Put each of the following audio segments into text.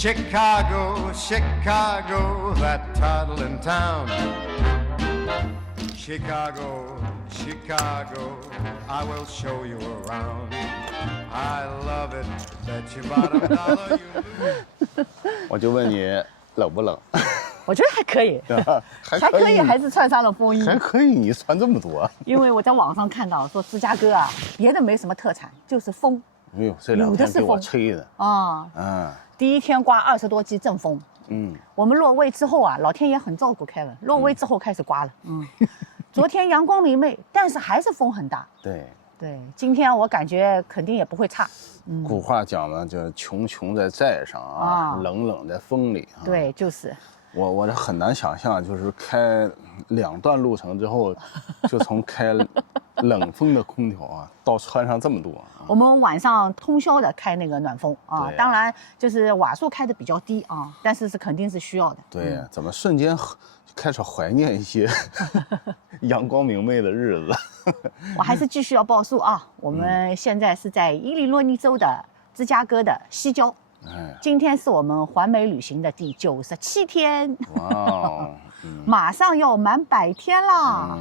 Chicago, Chicago, that toddling town. Chicago, Chicago, I will show you around. I love it, bet you bottom dollar you lose. 我就问你冷不冷？我觉得还可以，还可以，还是穿上了风衣，还可以，你穿这么多？因为我在网上看到说芝加哥啊，别的没什么特产，就是风。哎呦，这2天给我吹的啊！嗯，第一天刮20多级阵风。嗯，我们落位之后啊，老天爷很照顾凯文，落位之后开始刮了。嗯，昨天阳光明媚，但是还是风很大。对，今天我感觉肯定也不会差。古话讲呢，就穷在寨上啊，冷在风里啊。对，就是。我这很难想象，就是开2段路程之后，就从开冷风的空调啊，到穿上这么多。我们晚上通宵的开那个暖风啊，当然就是瓦数开的比较低啊，但是肯定是需要的。对，怎么瞬间开始怀念一些阳光明媚的日子？我还是继续要报数啊，我们现在是在伊利诺伊州的芝加哥的西郊。今天是我们环美旅行的第97天，哇，马上要满100天啦。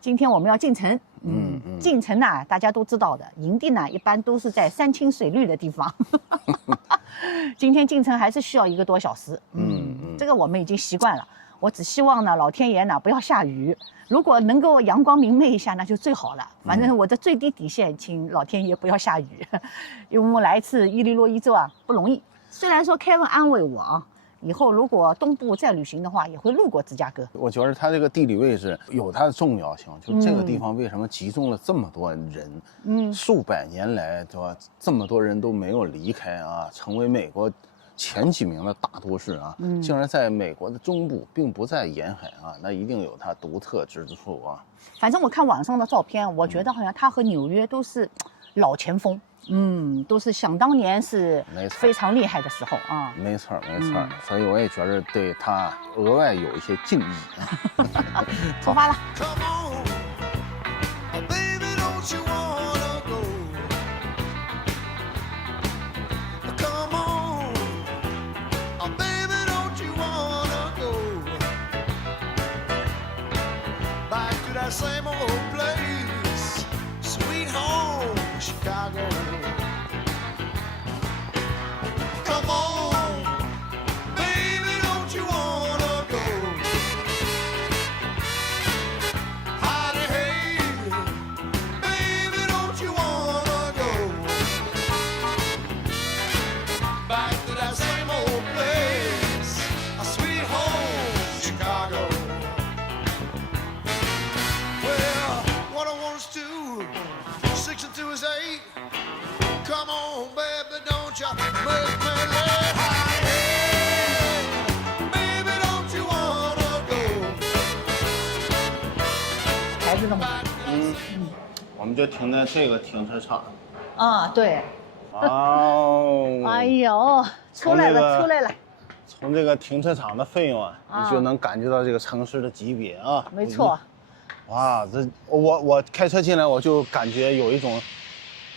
今天我们要进城，进城呢，大家都知道的，营地呢一般都是在山清水绿的地方。今天进城还是需要1个多小时，这个我们已经习惯了。我只希望呢，老天爷呢不要下雨，如果能够阳光明媚一下，那就最好了。反正我的最低底线，请老天爷不要下雨，因为我们来一次伊利诺伊州啊不容易。虽然说 Kevin 安慰我啊，以后如果东部再旅行的话，也会路过芝加哥。我觉得它这个地理位置有它的重要性，就这个地方为什么集中了这么多人，数百年来对吧，这么多人都没有离开啊，成为美国前几名的大都市啊，竟然在美国的中部，并不在沿海啊，那一定有它独特之处啊。反正我看网上的照片，我觉得好像它和纽约都是老前锋，都是想当年是非常厉害的时候啊。没错，所以我也觉得对它额外有一些敬意啊。出发了。Same old place, sweet home, Chicago. Come on, baby, don't you wanna go? Howdy, hey, baby, don't you wanna go? Back to that same old place, a sweet home, Chicago. What I want is 2, 6 and 2 is 8. Come on, baby, don't you make me late. Hey, baby, don't you wanna go? 孩子的吗？我们就停在这个停车场。啊，对。哦。哎呦，出来了。从这个停车场的费用啊，你就能感觉到这个城市的级别啊。没错。哇，这我开车进来，我就感觉有一种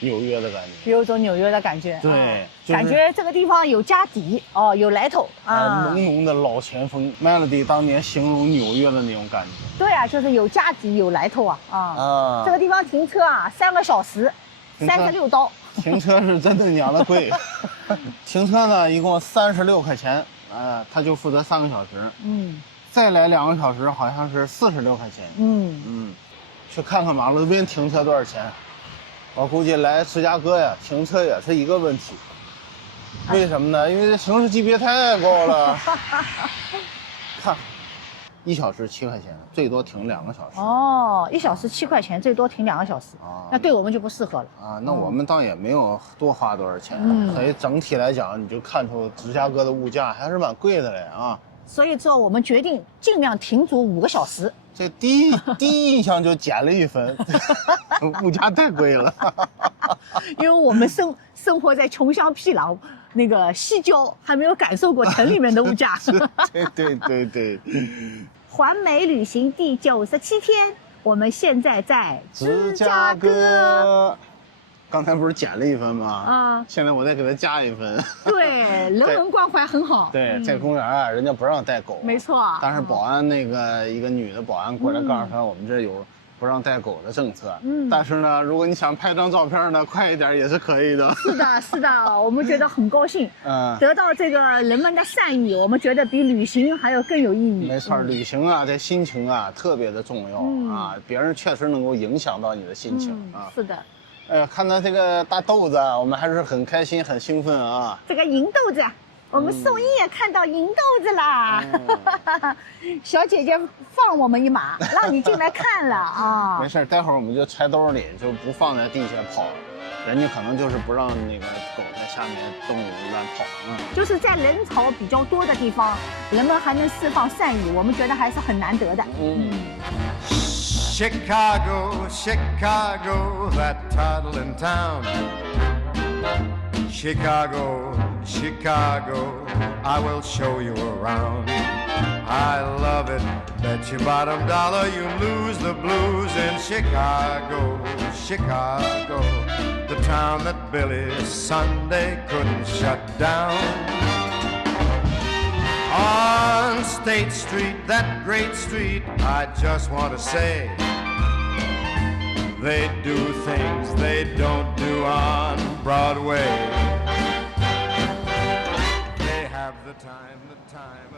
纽约的感觉，有一种纽约的感觉。对，感觉这个地方有家底哦，有来头啊，浓浓的老前锋。Melody 当年形容纽约的那种感觉。对啊，就是有家底有来头啊。这个地方停车啊，3个小时，36刀。停车是真的娘的贵。停车呢，一共36块钱，他就负责3个小时。再来2个小时，好像是46块钱。去看看马路边停车多少钱？我估计来芝加哥呀，停车也是一个问题。为什么呢？因为这城市级别太高了。看，1小时7块钱，最多停2个小时。哦，1小时7块钱，最多停2个小时。那对我们就不适合了啊。那我们倒也没有多花多少钱，所以整体来讲，你就看出芝加哥的物价还是蛮贵的嘞啊。所以说，我们决定尽量停足5个小时。这第一印象就减了1分，物价太贵了。因为我们生活在穷乡僻壤，那个西郊，还没有感受过城里面的物价。对。环美旅行第97天，我们现在在芝加哥。刚才不是减了1分吗？啊，现在我再给他加1分。对，人文关怀很好。对，在公园啊，人家不让带狗。没错。但是保安一个女的保安过来告诉他，我们这有不让带狗的政策。但是呢，如果你想拍张照片呢，快一点也是可以的。是的，是的，我们觉得很高兴。得到这个人们的善意，我们觉得比旅行还要更有意义。没错，旅行啊，这心情啊特别的重要啊，别人确实能够影响到你的心情啊。是的。看到这个大豆子，我们还是很开心、很兴奋啊。这个银豆子，我们宋一也看到银豆子啦。小姐姐放我们一马，让你进来看了啊。没事，待会儿我们就揣兜里，就不放在地下跑。人家可能就是不让那个狗在下面动物乱跑。就是在人潮比较多的地方，人们还能释放善意，我们觉得还是很难得的。Chicago, Chicago, that toddling town. Chicago, Chicago, I will show you around. I love it, bet your bottom dollar you lose the blues in Chicago, Chicago, the town that Billy Sunday couldn't shut down. On State Street, that great street, I just want to say, they do things they don't do on Broadway. They have the time of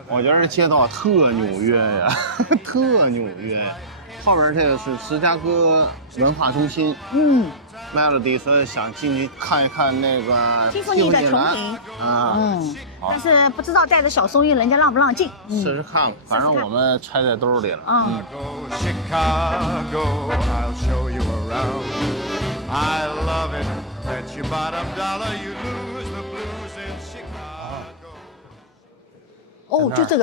我觉得街道特纽约呀，特纽约。后边这个是芝加哥文化中心。Melody 说想进去看一看那个蒂芙尼的穹顶啊。但是不知道带着小松鹰，人家让不让进？试试看吧，反正我们揣在兜里了。Chicago, I'll show you around. I love it, bet your bottom dollar you lose the blues in Chicago. 哦，就这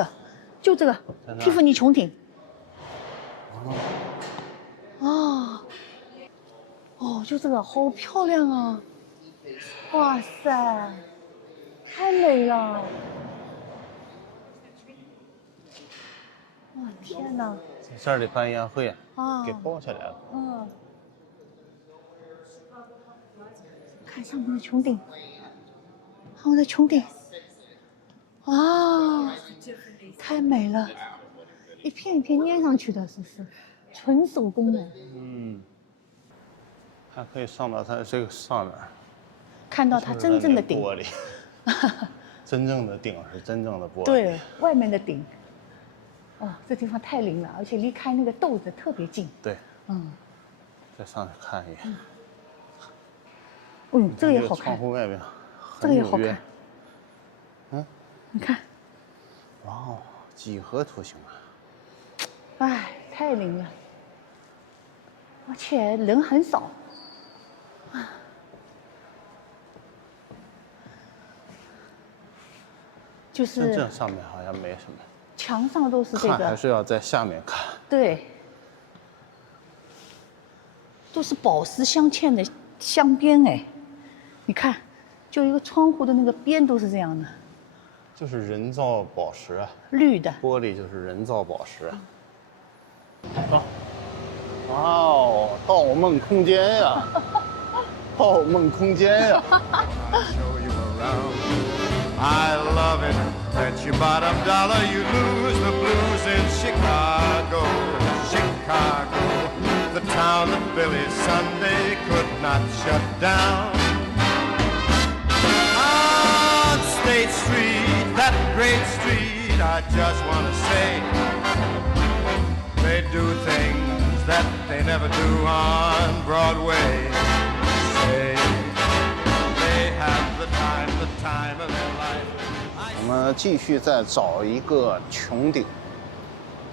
个蒂芙尼穹顶。哦，就这个好漂亮啊！哇塞，太美了！哇，天哪！在这里办宴会啊，给包起来了。看上面的穹顶，看我的穹顶，啊，太美了，一片一片粘上去的，是不是？纯手工的。还可以上到它这个上面，看到它真正的顶。玻璃，真正的顶是真正的玻璃。对，外面的顶。哦，这地方太灵了，而且离开那个豆子特别近。对。再上去看一眼。这个也好看。窗户外边，这个也好看。你看。哇哦，几何图形啊！哎，太灵了，而且人很少。就是这上面好像没什么，墙上都是这个，还是要在下面看。对，都是宝石镶嵌的镶边哎，你看，就一个窗户的那个边都是这样的，就是人造宝石啊，绿的玻璃就是人造宝石啊。哇哦，盗梦空间呀，盗梦空间呀。I love it, bet your bottom dollar you lose the blues in Chicago, Chicago, the town that Billy Sunday could not shut down. On State Street, that great street, I just want to say, they do things that they never do on Broadway. Say, they have the time of their life. 我们继续再找一个穹顶，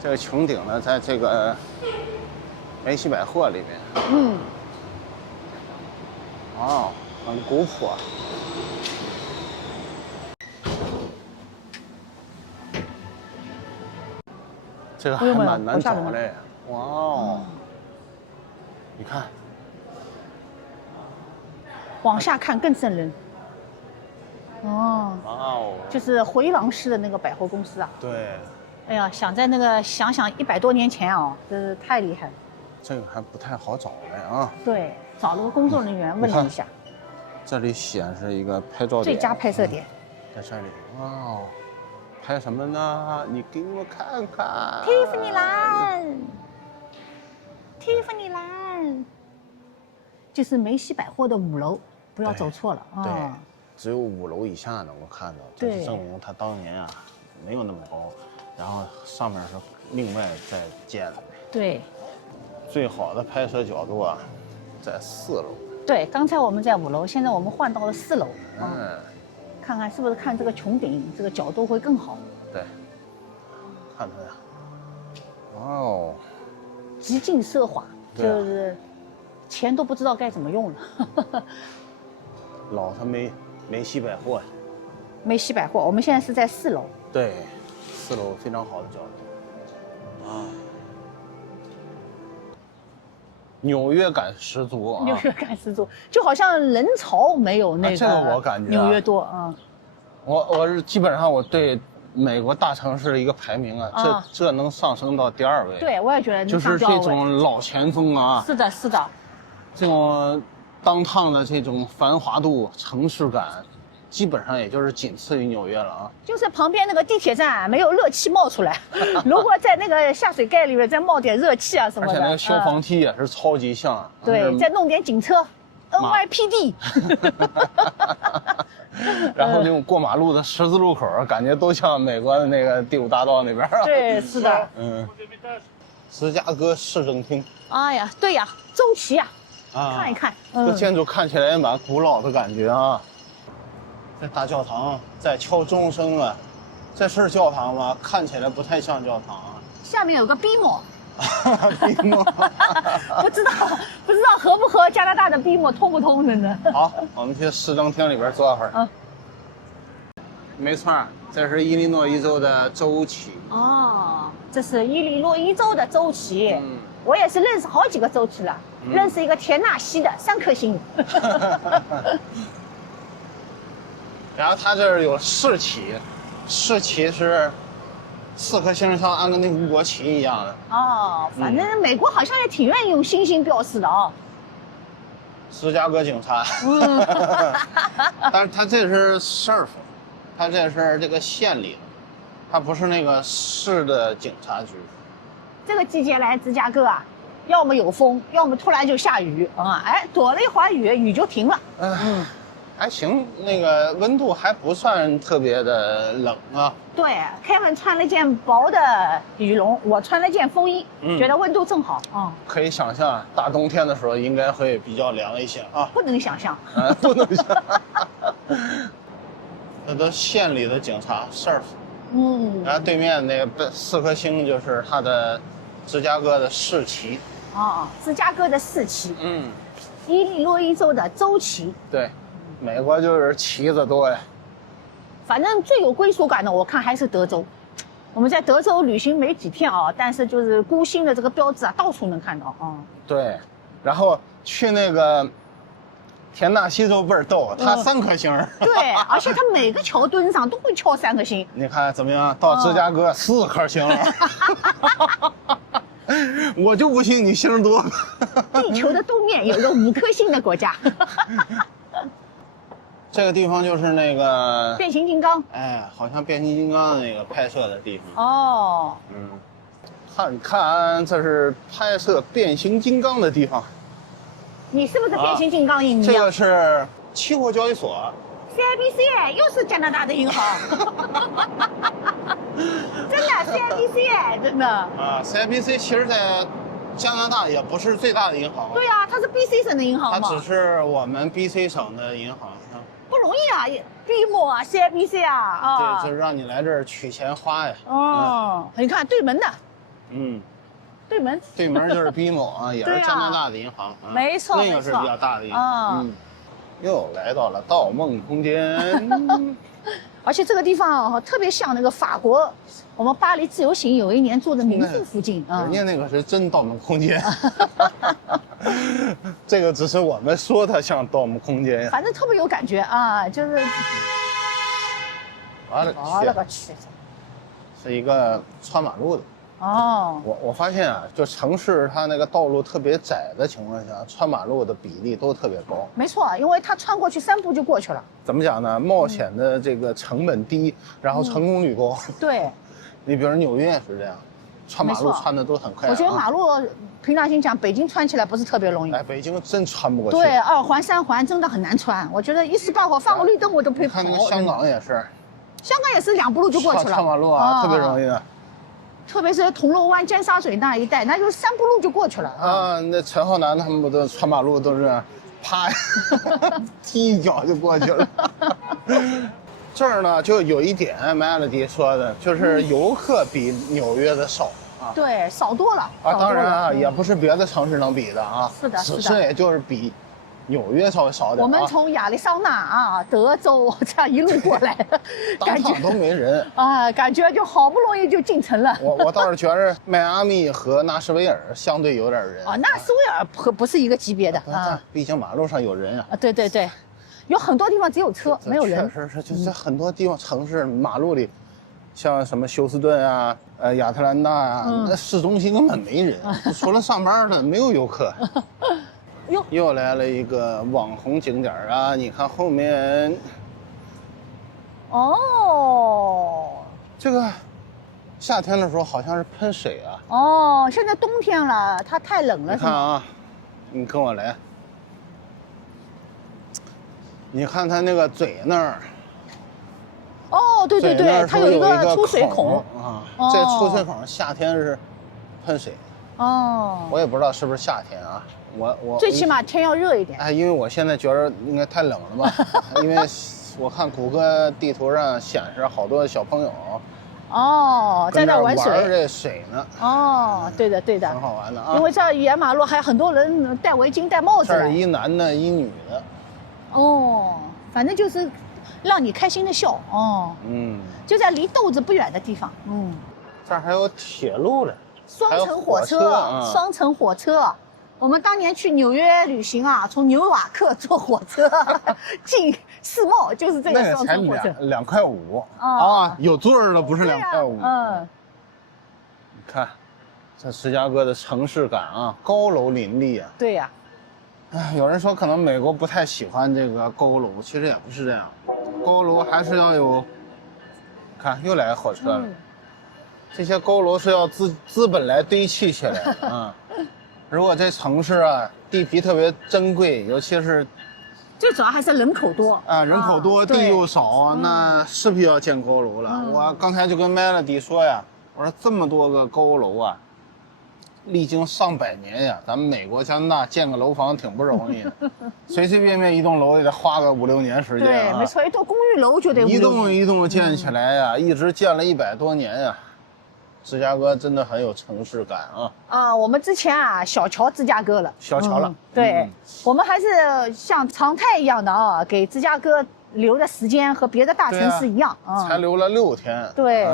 这个穹顶呢，在这个梅西百货里面。哦，很古朴啊。这个还蛮难找的。哇哦！你看，往下看更瘆人。哦，哇哦，就是回廊式的那个百货公司啊。对。哎呀，想100多年前啊，真是太厉害了。这个还不太好找的啊。对，找了个工作人员问了一下，这里显示一个拍照点，最佳拍摄点。在这里。哇哦，拍什么呢？你给我看看。蒂芙尼蓝，蒂芙尼蓝，就是梅西百货的5楼，不要走错了啊。对，只有5楼以下能够看到，这就证明它当年啊没有那么高，然后上面是另外再建的。对，最好的拍摄角度啊，在4楼。对，刚才我们在5楼，现在我们换到了4楼。看看是不是看这个穹顶，这个角度会更好。对，看它呀，哇哦，极尽奢华，就是钱都不知道该怎么用了。老它梅西百货呀。梅西百货，我们现在是在4楼。对，4楼非常好的角度。啊，纽约感十足啊！纽约感十足，就好像人潮没有那个这个我感觉纽约多啊。我是基本上我对美国大城市的一个排名啊，这能上升到第2位。对，我也觉得就是这种老前锋啊。是的，是的。这种当趟的这种繁华度、城市感，基本上也就是仅次于纽约了啊。就是旁边那个地铁站没有热气冒出来，如果在那个下水盖里面再冒点热气啊什么的。而且那个消防梯也是超级像。对，再弄点警车 ，NYPD。然后那种过马路的十字路口，感觉都像美国的那个第5大道那边。对，是的。芝加哥市政厅。哎呀，对呀，周琦呀，看一看。这建筑看起来也蛮古老的感觉啊。这大教堂在敲钟声啊，这是教堂吗？看起来不太像教堂啊。下面有个 BMO。BMO。不知道合不合加拿大的 BMO，通不通真的。好，我们去市政厅里边坐会儿。没错，这是伊利诺伊州的州旗。哦，这是伊利诺伊州的州旗。我也是认识好几个州旗了，认识一个田纳西的3颗星。然后它这儿有市旗，市旗是4颗星，像阿根廷国旗一样的。哦，反正美国好像也挺愿意用星星标示的啊。芝加哥警察。但是它这是 sheriff， 它这是这个县里的，它不是那个市的警察局。这个季节来芝加哥啊，要么有风，要么突然就下雨啊！哎，躲了一会儿雨，雨就停了。还行，那个温度还不算特别的冷啊。对，Kevin 穿了件薄的羽绒，我穿了件风衣，觉得温度正好啊。可以想象，大冬天的时候应该会比较凉一些啊。不能想象。不能想象。那都县里的警察 sheriff。然后对面那个4颗星就是他的芝加哥的市旗。芝加哥的市旗。伊利诺伊州的州旗。对。美国就是旗子多呀，反正最有归属感的，我看还是德州。我们在德州旅行没几天啊，但是就是孤星的这个标志啊，到处能看到啊。对，然后去那个田纳西州倍儿逗，它3颗星。对，而且它每个桥墩上都会敲3颗星。你看怎么样？到芝加哥4颗星了。我就不信你星多。地球的东面有个5颗星的国家。这个地方就是那个变形金刚，哎，好像变形金刚的那个拍摄的地方。哦，看，这是拍摄变形金刚的地方。你是不是变形金刚影迷？这个是期货交易所。CIBC 又是加拿大的银行。真的 CIBC 真的。CIBC 其实在加拿大也不是最大的银行。对啊，它是 BC 省的银行嘛。它只是我们 BC 省的银行。不容易啊，BMO 啊 ，CIBC 啊，对，就是让你来这儿取钱花呀。你看对门的，对门就是 BMO 啊，也是加拿大的银行。没错，那个是比较大的银行。又来到了盗梦空间。而且这个地方特别像那个法国，我们巴黎自由行有一年住的民宿附近啊。人家那个是真盗梦空间。这个只是我们说它像盗梦空间呀。反正特别有感觉啊，就是。我勒个去！是一个穿马路的。哦，我发现啊，就城市它那个道路特别窄的情况下，穿马路的比例都特别高。没错，因为它穿过去3步就过去了。怎么讲呢？冒险的这个成本低，然后成功率高。对，你比如纽约也是这样，穿马路没错穿的都很快、啊。我觉得马路平常心讲，北京穿起来不是特别容易。哎，北京真穿不过去。对，2环3环真的很难穿。我觉得一时半会放个绿灯我都配跑。看那个香港也是，香港也是2步路就过去了。穿马路啊，特别容易的。特别是铜锣湾、尖沙咀那一带，那就是3步路就过去了啊。那陈浩南他们不都穿马路都是啪踢一脚就过去了。这儿呢就有一点 Melody 说的，就是游客比纽约的少啊。对，少多了啊。当然啊，也不是别的城市能比的啊。是的，只是也就是比纽约稍微少点。我们从亚利桑那啊、德州这样一路过来，当场都没人啊，感觉就好不容易就进城了。我倒是觉得迈阿密和纳什维尔相对有点人啊，纳什维尔不是一个级别的啊，毕竟马路上有人啊。对对对，有很多地方只有车没有人。确实是，就是很多地方城市马路里，像什么休斯顿啊、亚特兰大啊，那市中心根本没人，除了上班的没有游客。又来了一个网红景点啊！你看后面，哦，这个夏天的时候好像是喷水啊。哦，现在冬天了，它太冷了。你看啊，你跟我来，你看它那个嘴那儿。哦，对对对，它有一个出水孔啊。这出水孔夏天是喷水。哦。我也不知道是不是夏天啊。我最起码天要热一点。哎，因为我现在觉得应该太冷了吧，因为我看谷歌地图上显示好多小朋友哦在那玩这水呢。哦，对的对的，很好玩的啊。因为这沿马路还很多人戴围巾戴帽子。这儿一男的一女的。哦，反正就是让你开心的笑哦。就在离豆子不远的地方。这儿还有铁路嘞，双层火车，双层火车。我们当年去纽约旅行啊，从纽瓦克坐火车进世贸，就是这个双层火车。2块5啊，有座儿的不是2块5。你看，这芝加哥的城市感啊，高楼林立啊。对呀。有人说可能美国不太喜欢这个高楼，其实也不是这样，高楼还是要有。看，又来火车了。这些高楼是要资本来堆砌起来的啊。如果这城市啊地皮特别珍贵，尤其是最主要还是人口多啊，人口多，地又少，那势必要建高楼了。我刚才就跟 Melody 说呀，我说这么多个高楼啊，历经上百年呀，咱们美国加拿大建个楼房挺不容易的，随随便便一栋楼也得花个5、6年时间。对，没错，一栋公寓楼就得一栋一栋建起来呀，一直建了100多年呀。芝加哥真的很有城市感啊！我们之前啊小瞧芝加哥了，小瞧了。对，我们还是像常态一样的啊，给芝加哥留的时间和别的大城市一样才留了6天。对，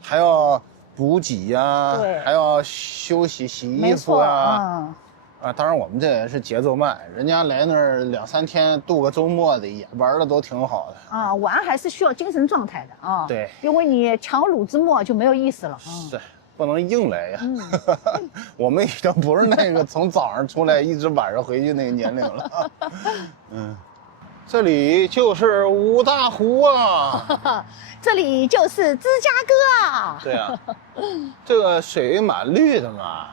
还要补给呀，对，还要休息洗衣服啊。当然我们这也是节奏慢，人家来那儿2、3天度个周末的，也玩的都挺好的。玩还是需要精神状态的啊。对，因为你强弩之末就没有意思了。是，不能硬来呀。我们已经不是那个从早上出来一直晚上回去那个年龄了。这里就是五大湖啊。这里就是芝加哥啊。对啊，这个水蛮绿的嘛。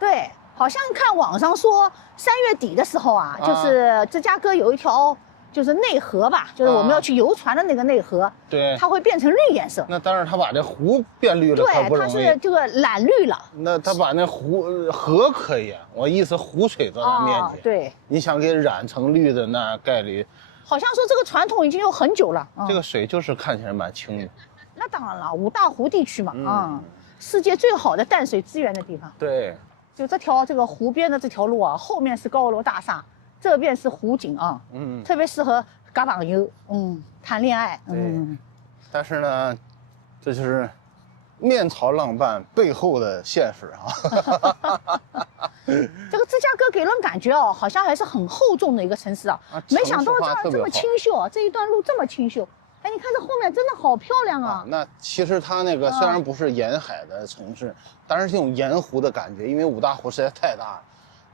对。好像看网上说3月底的时候啊，就是芝加哥有一条就是内河吧，就是我们要去游船的那个内河，对，它会变成绿颜色。那当然，它把这湖变绿了，对，它是这个染绿了。那它把那河可以啊，我意思湖水多大面积？对，你想给染成绿的，那概率。好像说这个传统已经有很久了。这个水就是看起来蛮清的。那当然了，五大湖地区嘛，世界最好的淡水资源的地方。对。就这个湖边的这条路啊，后面是高楼大厦，这边是湖景啊，特别适合嘎朋友，谈恋爱，但是呢，这就是面朝浪漫背后的现实啊。这个芝加哥给人感觉哦，好像还是很厚重的一个城市啊，没想到这么清秀啊，这一段路这么清秀，哎，你看这后面真的好漂亮啊！那其实它那个虽然不是沿海的城市，但是这种沿湖的感觉，因为五大湖实在太大了，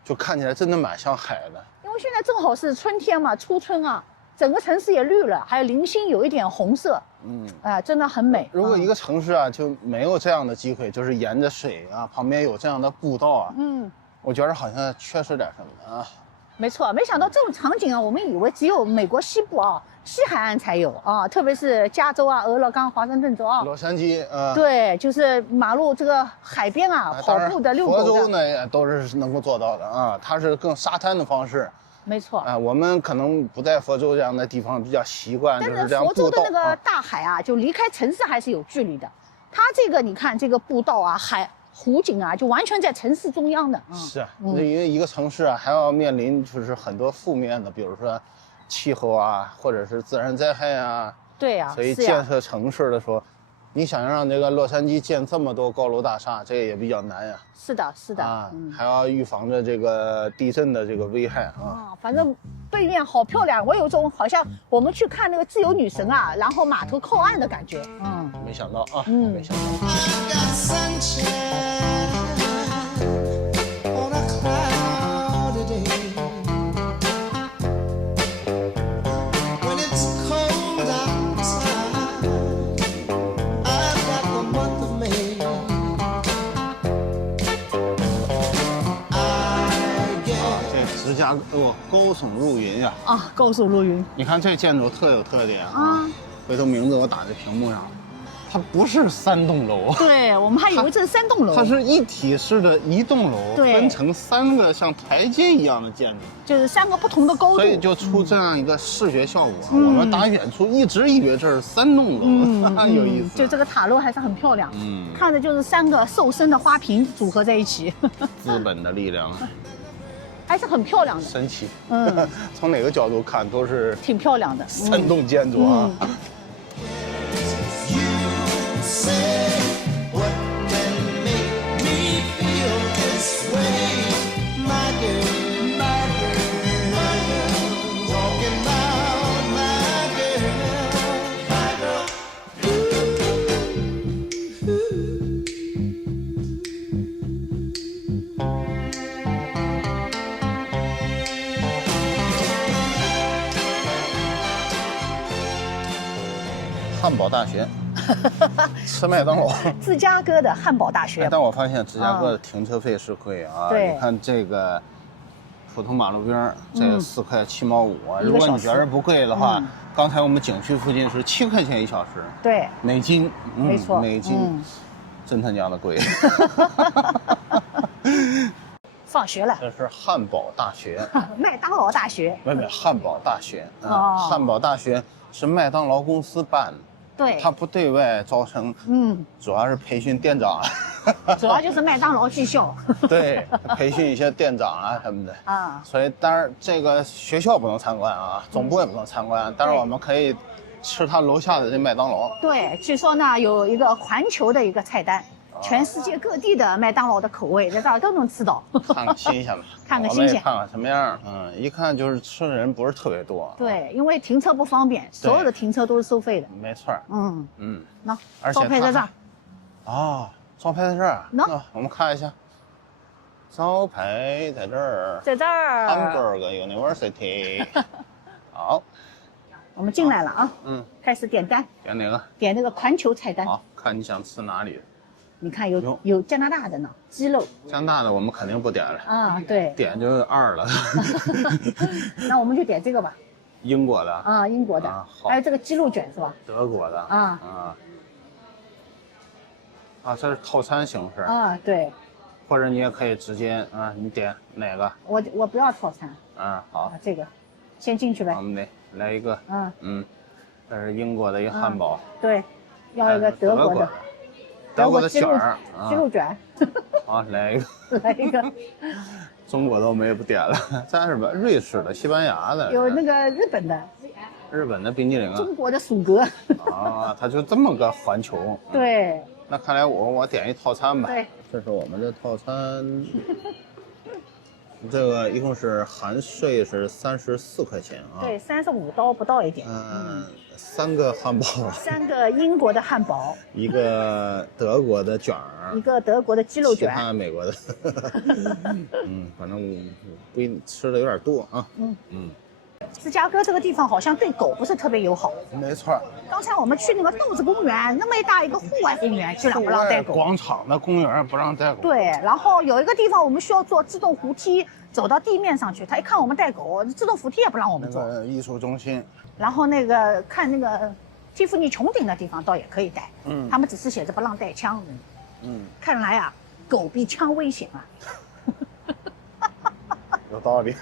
就看起来真的蛮像海的。因为现在正好是春天嘛，初春啊，整个城市也绿了，还有零星有一点红色，真的很美。如果一个城市啊就没有这样的机会，就是沿着水啊，旁边有这样的步道啊，我觉得好像缺失点什么啊。没错，没想到这种场景啊，我们以为只有美国西部啊、西海岸才有啊，特别是加州啊、俄勒冈、华盛顿州啊、洛杉矶，对，就是马路这个海边啊，跑步的、遛狗的。佛州呢也都是能够做到的啊，它是更沙滩的方式。没错，我们可能不在佛州这样的地方比较习惯，但就是这样佛州步道的那个大海啊，就离开城市还是有距离的。它这个你看这个步道啊，湖景啊，就完全在城市中央的。是啊，因为一个城市啊，还要面临就是很多负面的，比如说气候啊，或者是自然灾害啊。对呀，所以建设城市的时候，你想让这个洛杉矶建这么多高楼大厦，这个也比较难呀。是的，是的啊，还要预防着这个地震的这个危害啊。反正背面好漂亮，我有种好像我们去看那个自由女神啊，然后码头靠岸的感觉。没想到啊，没想到。芝加哥高耸入云呀！高耸入云。你看这建筑特有特点啊！回头名字我打在屏幕上，它不是3栋楼。对，我们还以为这是3栋楼。它是一体式的1栋楼，分成3个像台阶一样的建筑，就是3个不同的高度，所以就出这样一个视觉效果。我们打远处一直以为这是3栋楼，有意思。就这个塔楼还是很漂亮，看着就是3个瘦身的花瓶组合在一起。资本的力量。还是很漂亮的，神奇。从哪个角度看都是挺漂亮的3栋建筑啊。汉堡大学，吃麦当劳。芝加哥的汉堡大学，但我发现芝加哥的停车费是贵啊。对，你看这个普通马路边这4块7毛5啊。如果你觉得不贵的话，刚才我们景区附近是7块钱1小时。对，美金，没错，美金，真他娘的贵。放学了。这是汉堡大学，麦当劳大学。没，汉堡大学啊，汉堡大学是麦当劳公司办的。对，他不对外招生，主要是培训店长，主要就是麦当劳技校，对，培训一些店长啊什么的啊。所以当然这个学校不能参观啊，总部也不能参观，但是我们可以吃他楼下的这麦当劳。对，据说呢有一个环球的一个菜单，全世界各地的麦当劳的口味在这儿都能吃到。看看新鲜吧，看看新鲜，看看什么样。一看就是吃的人不是特别多。对，因为停车不方便，所有的停车都是收费的。没错。那招牌在这儿。招牌在这儿。那我们看一下，招牌在这儿。在这儿。Hamburg University。好，我们进来了啊。开始点单。点哪个？点那个环球菜单。好，看你想吃哪里。你看有加拿大的呢，鸡肉。加拿大的我们肯定不点了啊，对，点就2了。那我们就点这个吧。英国的啊，英国的，还有这个鸡肉卷是吧？德国的这是套餐形式啊，对。或者你也可以直接你点哪个？我不要套餐。好，这个先进去呗。我们来一个。这是英国的一个汉堡。对，要一个德国的。德国的卷儿，鸡肉卷。好，来一个。来一个。中国的我们也不点了，这是吧？瑞士的、西班牙的，有那个日本的。日本的冰激凌啊。中国的薯格。它就这么个环球。对。那看来我点一套餐吧。对。这是我们的套餐。这个一共是含税是34块钱啊。对，35刀不到一点。3个汉堡，3个英国的汉堡，一个德国的卷儿，一个德国的鸡肉卷，其他美国的。反正我不一吃的有点多啊。芝加哥这个地方好像对狗不是特别友好。没错。刚才我们去那个豆子公园，那么大一个户外公园，居然不让带狗。广场的公园不让带狗。对，然后有一个地方我们需要坐自动扶梯走到地面上去，他一看我们带狗，自动扶梯也不让我们坐。那个艺术中心。然后那个看那个蒂芙尼穹顶的地方倒也可以带，他们只是写着不让带枪。看来啊，狗比枪危险啊。有道理。